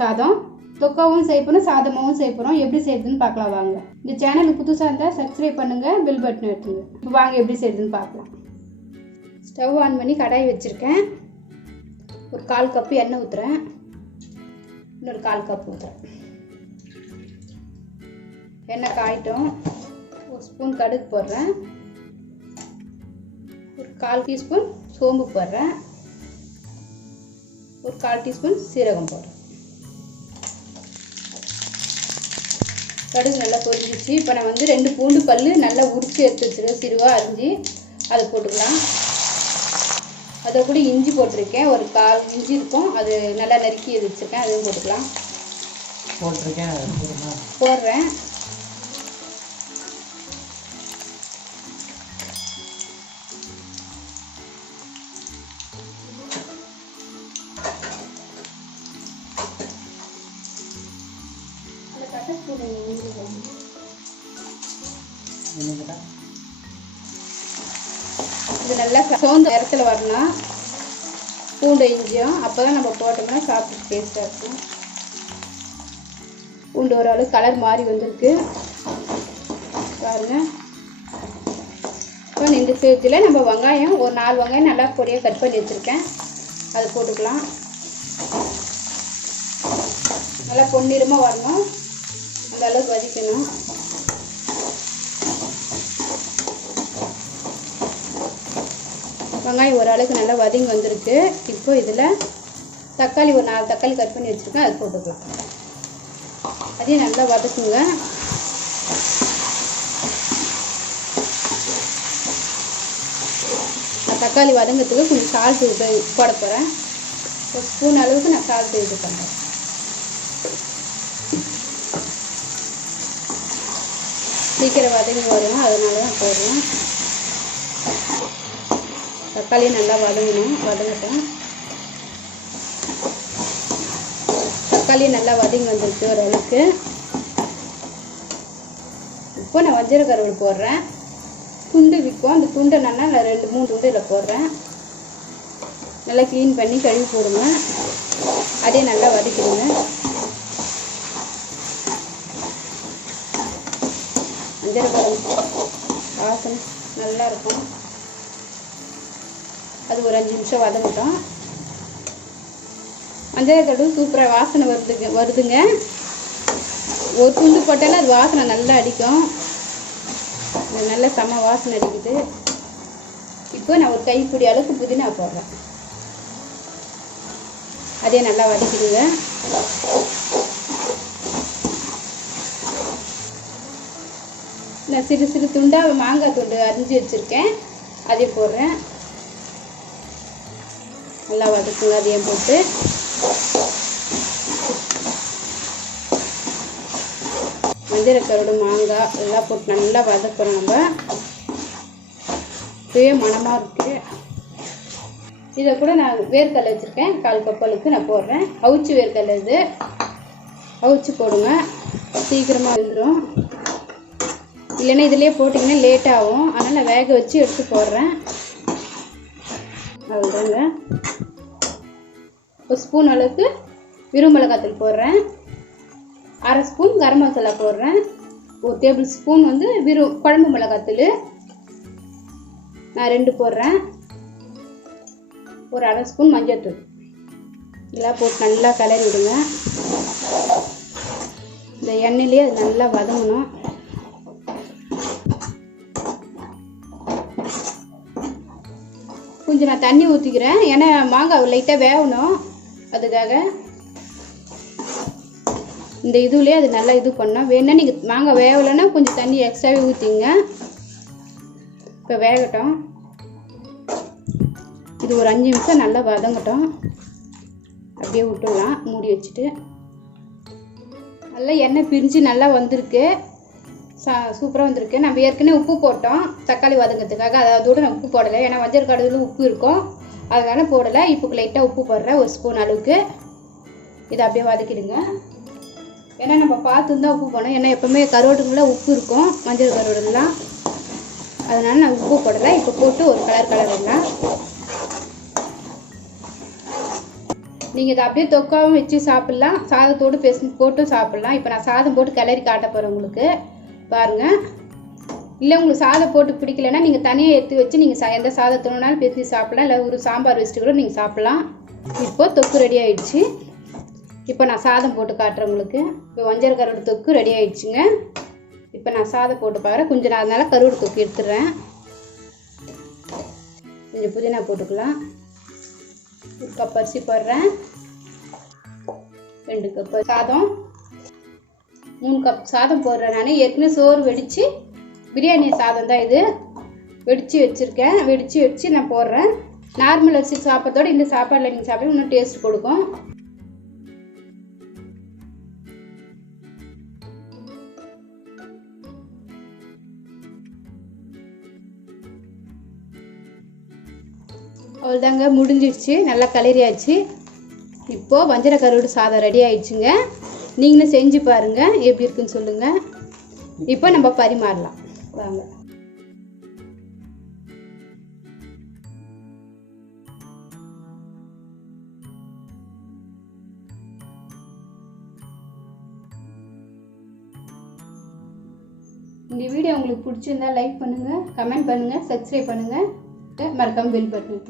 சாதம் தொக்காவும் செய்யப்போம் சாதமாகவும் செய்யப்போம். எப்படி செய்யுதுன்னு பார்க்கலாம் வாங்க. இந்த சேனலுக்கு புதுசாக இருந்தால் சப்ஸ்கிரைப் பண்ணுங்கள், பெல் பட்டன் எடுத்துங்க. இப்போ வாங்க எப்படி செய்யுதுன்னு பார்க்கலாம். ஸ்டவ் ஆன் பண்ணி கடாய் வச்சுருக்கேன். ஒரு 1/4 கப்பு எண்ணெய் ஊற்றுறேன். இன்னொரு 1/4 கப்பு ஊற்றுறேன். எண்ணெய் காயிட்டும். ஒரு ஸ்பூன் கடுகு போடுறேன். ஒரு 1/4 டீஸ்பூன் சோம்பு போடுறேன். ஒரு 1/4 டீஸ்பூன் சீரகம் போடுறேன். கடுகு நல்லா பொரிஞ்சிச்சு. இப்போ நான் வந்து 2 பூண்டு பல் நல்லா உரித்து எடுத்து வச்சுருக்கேன், சிறுவாக அரிஞ்சு அதை போட்டுக்கலாம். அதை கூட இஞ்சி போட்டிருக்கேன், ஒரு 1/4 இஞ்சி இருக்கும், அது நல்லா நறுக்கி வச்சுருக்கேன், அதையும் போட்டுக்கலாம். போடுறேன். இது நல்லா சோந்த நேரத்தில் வரணும், பூண்டு இஞ்சியும். அப்போ தான் நம்ம போட்டோம்னா சாப்பிட்டு டேஸ்ட்டாக இருக்கும். பூண்டு ஓரளவு கலர் மாறி வந்திருக்கு பாருங்க. இப்போ இந்த ஸ்டேஜில் நம்ம வெங்காயம் ஒரு 4 வெங்காயம் நல்லா பொடியாக கட் பண்ணி வச்சுருக்கேன், அது போட்டுக்கலாம். நல்லா பொன்னிறமாக வரணும், அந்த அளவுக்கு வதக்கணும். வெங்காயம் ஓரளவுக்கு நல்லா வதங்கி வந்திருக்கு. இப்போ இதில் தக்காளி ஒரு 4 தக்காளி கட் பண்ணி வச்சுருக்கேன், அது போட்டுக்கலாம். அதையும் நல்லா வதக்குங்க. நான் தக்காளி வதங்கிறதுக்கு கொஞ்சம் சால்ட்டு போட போகிறேன். ஒரு ஸ்பூன் அளவுக்கு நான் சால்ட்டு இது பண்ணுறேன். சீக்கிரம் வதங்கி வரும், அதனால தான் போடுறேன். தக்காளியும் நல்லா வதங்கட்டும். தக்காளியும் நல்லா வதங்கி வந்துருக்கு ஓரளவுக்கு. இப்போ நான் வஞ்சர கருவாடு போடுறேன். துண்டு விற்கும், அந்த துண்டை நான் 2-3 துண்டு இதில் போடுறேன். நல்லா க்ளீன் பண்ணி கழுவி போடுங்க. அதே நல்லா வதக்கிடுங்க. வஞ்சர கருவாடு வாசனை நல்லா இருக்கும். அது ஒரு 5 நிமிஷம் வதங்கட்டும். வஞ்சர கருவாடு சூப்பராக வாசனை வருதுங்க. ஒரு துண்டு போட்டாலும் அது வாசனை நல்லா அடிக்கும். நல்ல செம வாசனை அடிக்குது. இப்போ நான் ஒரு கைப்பிடி அளவுக்கு புதினா போடுறேன். அதே நல்லா வதக்கிடுங்க. நான் சிறு சிறு துண்டாக மாங்காய் துண்டு அரிஞ்சு வச்சுருக்கேன், அதே போடுறேன். நல்லா வதக்குங்க. அதையும் போட்டு வஞ்சர கருவாடு மாங்காய் எல்லாம் போட்டு நல்லா வதக்குறோம். நம்ம இப்போயே மணமாக இருக்குது. இதை கூட நான் வேர்க்கடலை வச்சுருக்கேன், 1/4 கப் அளவுக்கு நான் போடுறேன். அவிச்சு வேர்க்கடலை இது அவிச்சு போடுங்க, சீக்கிரமாக வந்துடும். இல்லைன்னா இதிலே போட்டிங்கன்னா லேட் ஆகும், அதனால் நான் வேக வச்சு எடுத்து போடுறேன். அவ்வளோதாங்க. ஒரு ஸ்பூன் அளவுக்கு மிளகாத்தூள் போடுறேன். 1/2 ஸ்பூன் கரம் மசாலா போடுறேன். 1 டேபிள் ஸ்பூன் வந்து குழம்பு மிளகாத்தூள் நான் 2 போடுறேன். ஒரு 1/2 ஸ்பூன் மஞ்சள்தூள். இதெல்லாம் போட்டு நல்லா கலரி விடுங்க. இந்த எண்ணெயிலே அது நல்லா வதங்கணும். கொஞ்சம் நான் தண்ணி ஊற்றிக்கிறேன், ஏன்னா மாங்காய் லைட்டாக வேகணும், அதுக்காக. இந்த இதுலேயே அது நல்லா இது பண்ணோம். வேணா நீங்கள் மாங்காய் வேகலைன்னா கொஞ்சம் தண்ணி எக்ஸ்ட்ராவே ஊற்றிங்க. இப்போ வேகட்டும். இது ஒரு 5 நிமிஷம் நல்லா வதங்கட்டும். அப்படியே விட்டுடலாம் மூடி வச்சுட்டு. நல்லா எண்ணெய் பிரிஞ்சு நல்லா வந்திருக்கு, சூப்பராக வந்திருக்கு. நம்ம ஏற்கனவே உப்பு போட்டோம் தக்காளி வதங்கிறதுக்காக, அதோடு நான் உப்பு போடலை, ஏன்னா வஞ்சர கருவாடுல உப்பு இருக்கும், அதனால போடலை. இப்போ லைட்டாக உப்பு போடுறேன், 1 ஸ்பூன் அளவுக்கு. இதை அப்படியே வதக்கிடுங்க. ஏன்னா நம்ம பார்த்து தான் உப்பு போடணும், ஏன்னா எப்போவுமே கருவாடுங்களாம் உப்பு இருக்கும் வஞ்சர கருவாடுலாம், அதனால நான் உப்பு போடலை. இப்போ போட்டு ஒரு கலர் விடலாம். நீங்கள் இதை அப்படியே தொக்காவும் வச்சு சாப்பிட்லாம், சாதத்தோடு போட்டு சாப்பிட்லாம். இப்போ நான் சாதம் போட்டு கிளறி காட்ட போகிறேன் உங்களுக்கு, பாருங்கள். இல்லை உங்களுக்கு சாதம் போட்டு பிடிக்கலன்னா நீங்கள் தனியாக எடுத்து வச்சு நீங்கள் எந்த சாதத்தோனாலும் பேசி சாப்பிட்லாம், இல்லை ஒரு சாம்பார் வச்சுட்டு கூட நீங்கள் சாப்பிட்லாம். இப்போது தொக்கு ரெடி ஆகிடுச்சு. இப்போ நான் சாதம் போட்டு காட்டுறேன் உங்களுக்கு. இப்போ வஞ்சர கருவாடு தொக்கு ரெடி ஆகிடுச்சுங்க. இப்போ நான் சாதம் போட்டு பாருறேன். கொஞ்சம் நான் அதனால் கருவாடு தொக்கு எடுத்துடுறேன். கொஞ்சம் புதினா போட்டுக்கலாம். 1 கப் அரிசி போடுறேன், 2 கப் சாதம், 3 கப் சாதம் போடுறேன். நான் ஏற்கனவே சோறு வெடித்து பிரியாணி சாதம் தான் இது, வெடித்து வச்சுருக்கேன். வெடித்து வச்சு நான் போடுறேன். நார்மல் அரிசி சாப்பிட்றதோடு இந்த சாப்பாடில் நீங்கள் சாப்பிட இன்னும் டேஸ்ட் கொடுக்கும். அவ்வளோதாங்க, முடிஞ்சிடுச்சு. நல்லா கிளறியாச்சு. இப்போது வஞ்சர கருவாடு சாதம் ரெடி ஆயிடுச்சுங்க. நீங்களும் செஞ்சு பாருங்கள், எப்படி இருக்குன்னு சொல்லுங்கள். இப்போ நம்ம பரிமாறலாம் வாங்க. இந்த வீடியோ உங்களுக்கு பிடிச்சிருந்தா லைக் பண்ணுங்கள், கமெண்ட் பண்ணுங்கள், சப்ஸ்கிரைப் பண்ணுங்கள், மறக்காம பெல் பட்டன்